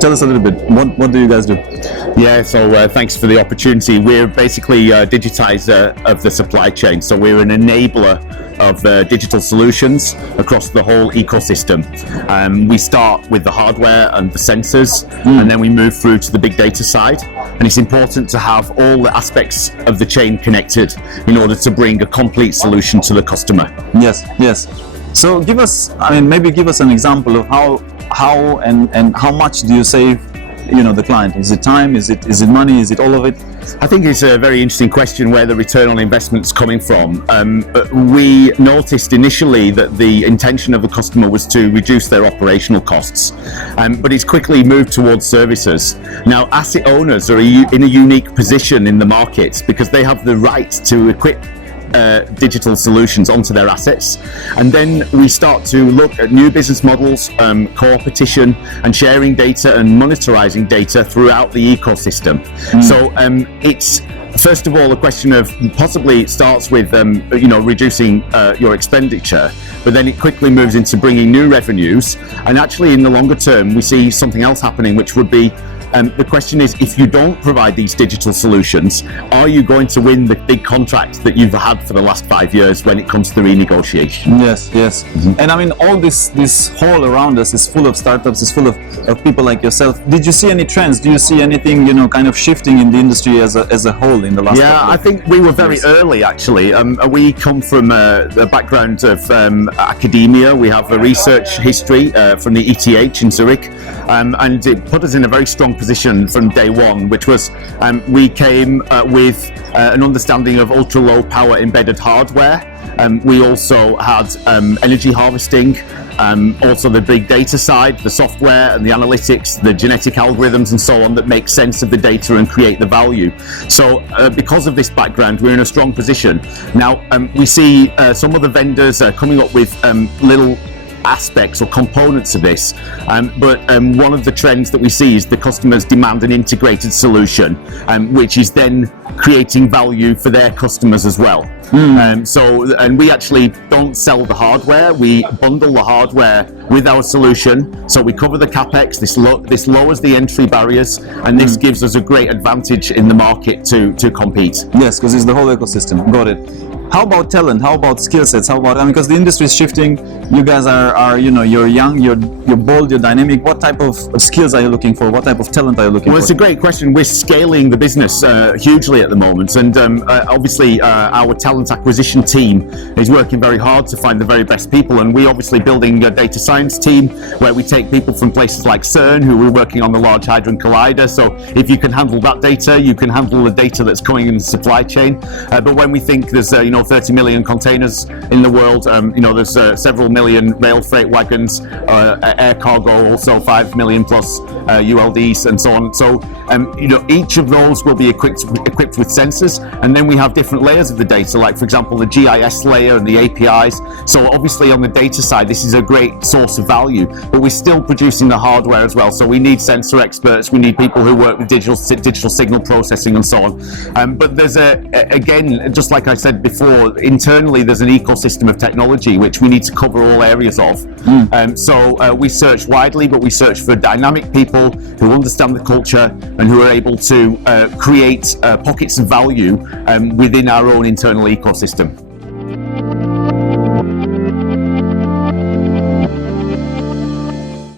Tell us a little bit. What do you guys do? Yeah, so thanks for the opportunity. We're basically a digitizer of the supply chain. So we're an enabler of digital solutions across the whole ecosystem. We start with the hardware and the sensors, and then we move through to the big data side. And it's important to have all the aspects of the chain connected in order to bring a complete solution to the customer. Yes, yes. So give us, maybe give us an example of how and how much do you save, the client? Is it time? Is it money? Is it all of it? I think it's a very interesting question where the return on investment's coming from. We noticed initially that the intention of the customer was to reduce their operational costs, but it's quickly moved towards services. Now, asset owners are in a unique position in the market because they have the right to equip digital solutions onto their assets, and then we start to look at new business models, co-opetition and sharing data and monetizing data throughout the ecosystem. So it's first of all a question of possibly it starts with reducing your expenditure, but then it quickly moves into bringing new revenues, and actually in the longer term we see something else happening, which would be the question is, if you don't provide these digital solutions, are you going to win the big contract that you've had for the last 5 years when it comes to the renegotiation? Yes, yes. And all this whole around us is full of startups, is full of people like yourself. Did you see any trends? Do you see anything, kind of shifting in the industry as a whole in the last Yeah, I think we were very early actually. We come from a background of academia. We have a research history from the ETH in Zurich, and it put us in a very strong position from day one, which was we came with an understanding of ultra low power embedded hardware. We also had energy harvesting, also the big data side, the software and the analytics, the genetic algorithms and so on that make sense of the data and create the value. So because of this background, we're in a strong position. Now we see some of the vendors coming up with little aspects or components of this, but one of the trends that we see is the customers demand an integrated solution, which is then creating value for their customers as well. And we actually don't sell the hardware, we bundle the hardware with our solution, so we cover the capex. This lowers the entry barriers, and this gives us a great advantage in the market to compete. Yes, because it's the whole ecosystem. Got it. How about talent? How about skill sets? How about, because the industry is shifting, you guys are you're young, you're bold, you're dynamic. What type of skills are you looking for? What type of talent are you looking for? Well, it's a great question. We're scaling the business hugely at the moment, and obviously our talent acquisition team is working very hard to find the very best people, and we're obviously building a data science team where we take people from places like CERN, who we're working on the Large Hadron Collider. So if you can handle that data, you can handle the data that's coming in the supply chain. But when we think there's 30 million containers in the world, there's several million rail freight wagons, air cargo, also 5 million plus ULDs and so on. So each of those will be equipped with sensors, and then we have different layers of the data, like for example the GIS layer and the APIs. So obviously on the data side this is a great source of value, but we're still producing the hardware as well, so we need sensor experts, we need people who work with digital signal processing and so on. But there's again, just like I said before, internally there's an ecosystem of technology which we need to cover all areas of. So we search widely, but we search for dynamic people who understand the culture and who are able to create pockets of value within our own internal ecosystem.